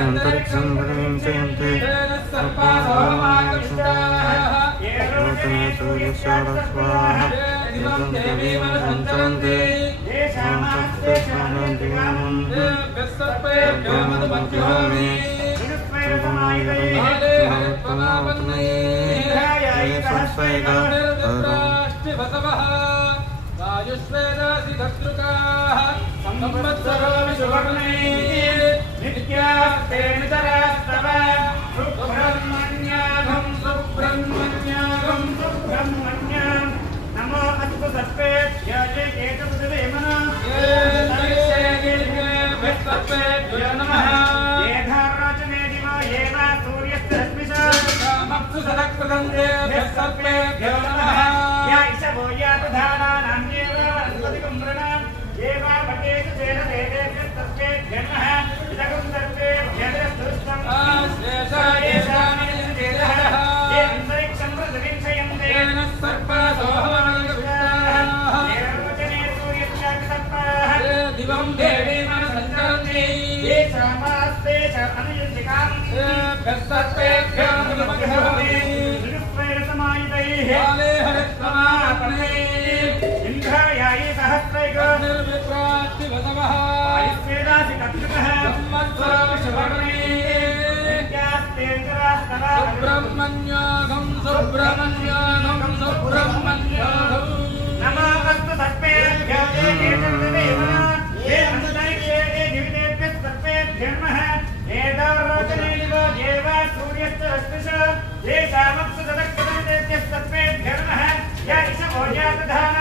अंतरिक्षं परिविंशयन्ते स्वाहा संवत्सरो विषुवर्णैः नित्यास्ते नितरास्तव सुब्रह्मण्याघं सुब्रह्मण्याघं सुब्रह्मण्यां नमो अस्तु सर्पेभ्यः केतुर्देवना सर्पेभ्यो नमः ये धाराचने दिवा ये वा सूर्यस्य रश्मिषा मत्सु सदकृतं देभ्यः सर्पेभ्यो नमः या इषवो यातु धाराणां येव वनस्पतिकं वृणाम् एवा पटेषु सेनदेवेभ्यः सर्पेभ्यः नमः इदगं सर्पेभ्यः दृष्टम् आश्लेषा येषामिन्द्रियः ये अन्तरिक्षं प्रविंशयन्ते येन सर्पासोऽहमनगविष्टाः येर्वचने सूर्यस्यापि सर्पाः ये दिवं देवेन सञ्चरन्ति ये चामास्ते च अनुयुज्यकाम् येभ्यः सर्पेभ्यः नमः निरुक्तेन समायुतैः काले हरित्वमापणैः इंद्रायाये सहस्रैको निर्विप्रातिवतवः आयुष्वेदासि कत्रितः संवत्सरो विषुवर्णैः सुब्रह्मण्याघं सुब्रह्मण्याघं सुब्रह्मण्याघं नमः अस्तु सर्पेभ्यः केतुर्देवना ये अन्तरिक्षे ये जीवितेभ्यः सर्पेभ्यः नमः ये दारोचने दिवो ये वा सूर्यस्य रश्मिषा ये शामत्सु सदकृतं तेभ्यः सर्पेभ्यः नमः या इषवो यातधाना